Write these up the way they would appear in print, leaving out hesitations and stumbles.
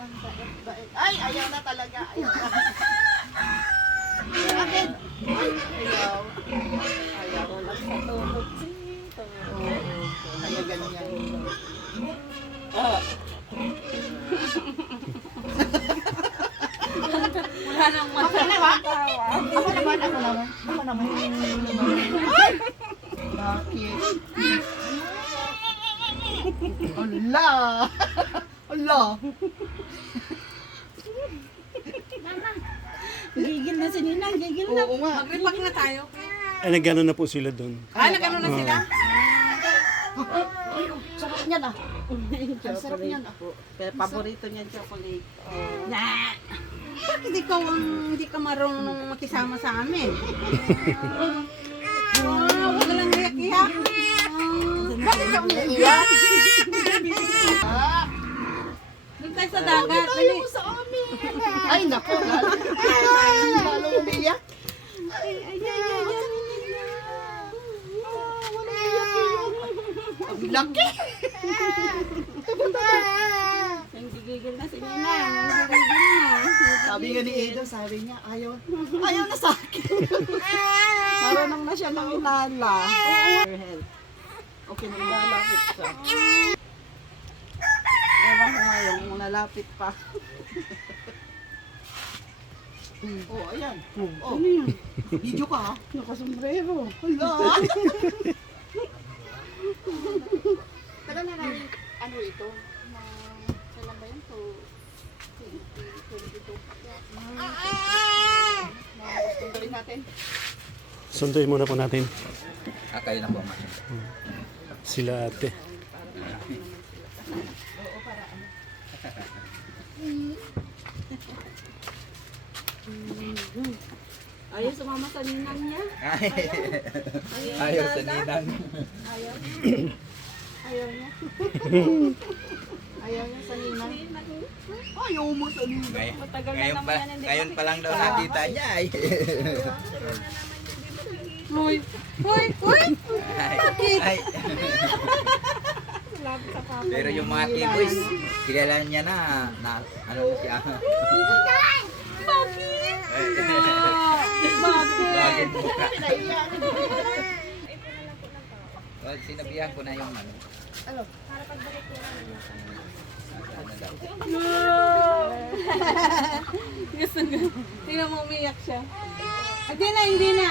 Ang bait-bait. Ay, ayaw na talaga. Ayaw na. Akin. Ayaw. Ayaw. Nagpatulog dito. Kaya ganyan. Wala nang Ako naman. Ako naman. Ako naman. Ako naman. Ay! Bakit? Ala! Ala! Gigil na si Ninang, gigil na. Oo nga. Mag-repack na tayo. Ay, nagano na po sila doon. Nagano na sila? Sarap niyan ah. Ang sarap niyan ah. Pero paborito niya chocolate. Na! Bakit ikaw hindi ka marunong makisama sa amin? Huwag ka lang iyak-iyak. Bakit ka umiiyak? Doon tayo sa dagat. Dali. Sa amin. Ay, nako. Lalo umiiyak. Ang laki. Nanggigigil na si Ninang. Nanggigigil na. Sabi nga ni Edo, sabi niya, ayaw. Ayaw na sa akin. Marunong na siya mangilala. Okay, naglalapit siya. Ewan ko ngayon kung nalapit pa. Oh, ayan. Oh, video ka ha? Nakasombrero. Hala. Tagal na namin, ano ito? Kailan ba yun? 2022. Gustong gawin natin. Sunduin muna po natin Kayo na po, ma. sila ate. Ayaw sumama sa ninang niya. Ayaw sa ninang. Ayaw. Ayaw niya. Ayaw niya sa ninang. Ayaw mo sa ninang. Matagal na Ngayon naman pa, yan hindi ngayon pa lang daw nakita niya ay. Uy! Uy! Uy! Bakit? Ay. Love sa papa. Pero yung mga T-boys, kilala niya na ano siya. Bakit? Bakit mukha? Pinaiyak. Well, sinabihan ko na yung ano. Ano? Ano daw. Gusto nga. Tingnan mo umiyak siya. Hindi na, hindi na.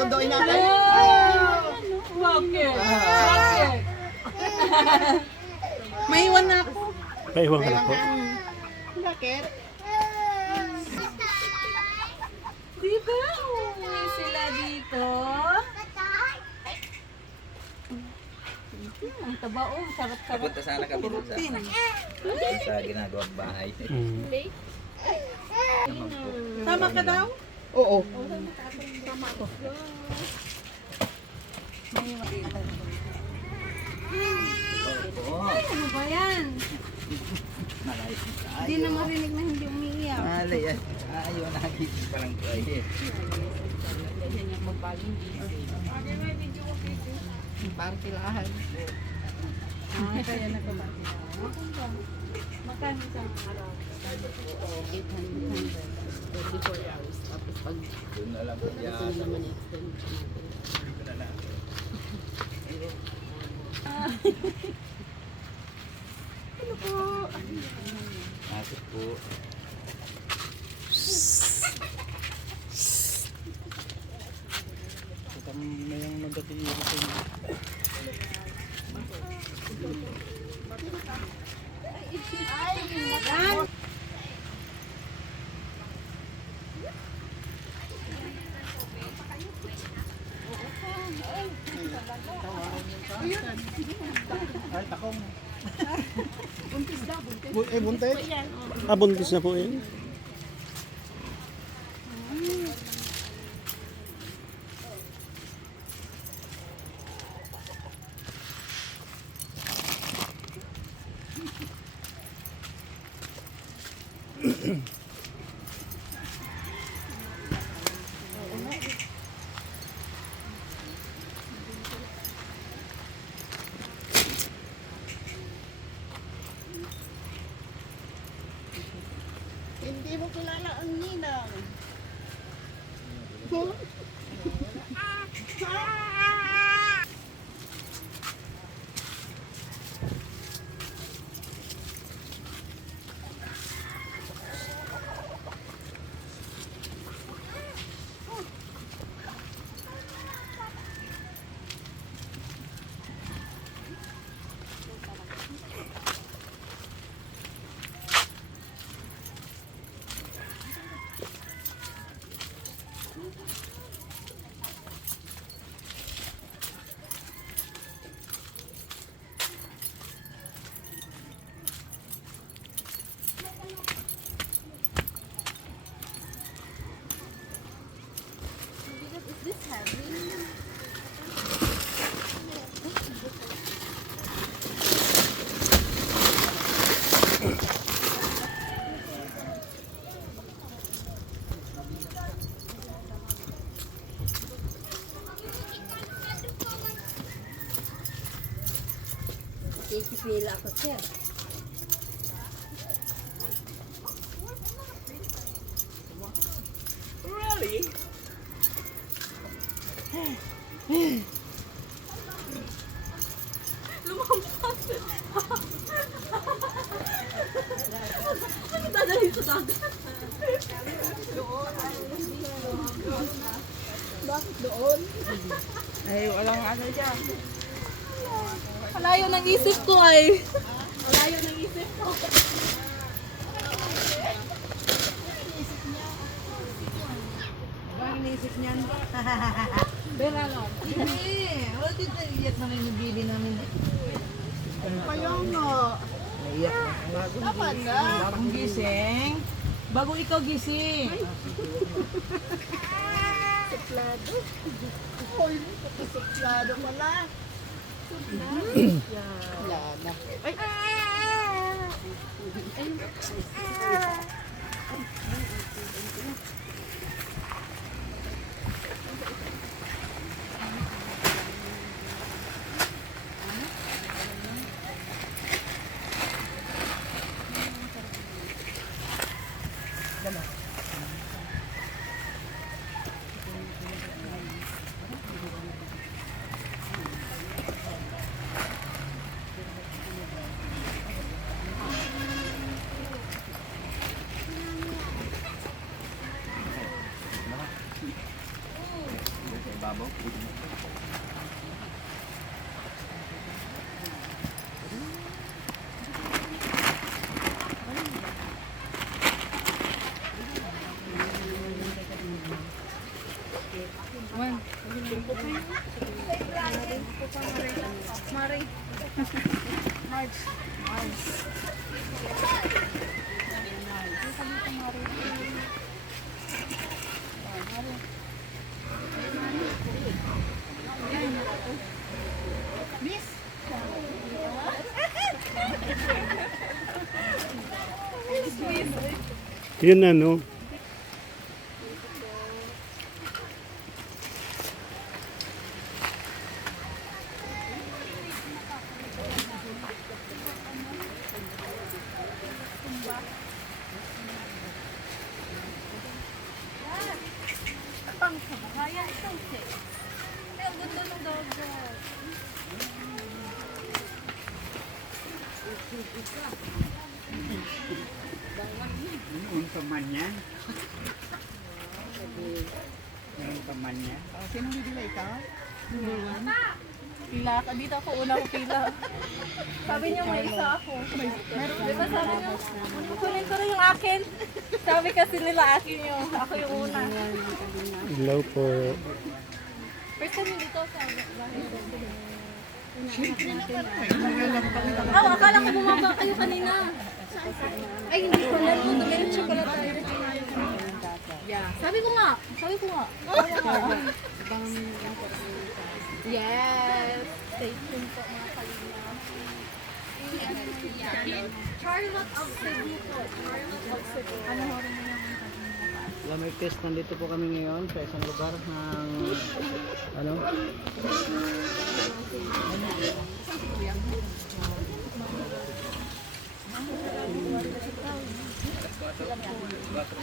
Sunduin natin. Bakit? Bakit? Maiwan na ako. Paiwan ka na po. Bakit? Di ba? Umuwi sila dito. Ang taba oh, sarap-sarap. Punta sana kami dun sa ginagawang bahay. Mm. Tama ka daw? Oo. Oo. Ay, ano ba yan? Hindi na marinig na hindi umiiyak. Malay yan. Ayaw nakikita pa lang ko ay. Ganyan yung magbaling Partilahan. kaya nagbabaling. Magkano sa araw? 800. 24 hours. Tapos pag Doon na lang po yan. naman extend natin. Doon na lang. Masok po. Buntis? Ah, buntis na po yun. kilala ang ninang. Ikipila ako siya. Really? Dadalhin sa dagat. Bakit doon? Ay, walang ano dyan. Malayo ng isip ko ay. Malayo ng isip ko. Ang inisip niyan. Pera lang. Hindi. Wala dito iyak na yung bibili namin. Kaya nga. Tama na. Bagong gising. Bago ikaw gising. Suplado. Hoy, suplado pala. Suplado. Ay! Babaw. Yun na, no? Yung paman niya. Yung paman niya. Sino bibili ikaw? Pila ka dito ako, una ko pila. Sabi niyo may isa ako. Di ba sabi niyo, kunin ko rin yung akin. Sabi kasi nila akin yung, ako yung una. Hello po. First time dito sa bahay. Akala ko bumaba kayo kanina. Ay, hindi ko lang. Dumiretso pala tayo. Yeah. Sabi ko nga. Yes. Stay tuned po mga kalina. Charlotte of Cebu po. Charlotte of Cebu. Ano ho rin yung Lamig test, nandito po kami ngayon sa isang lugar ng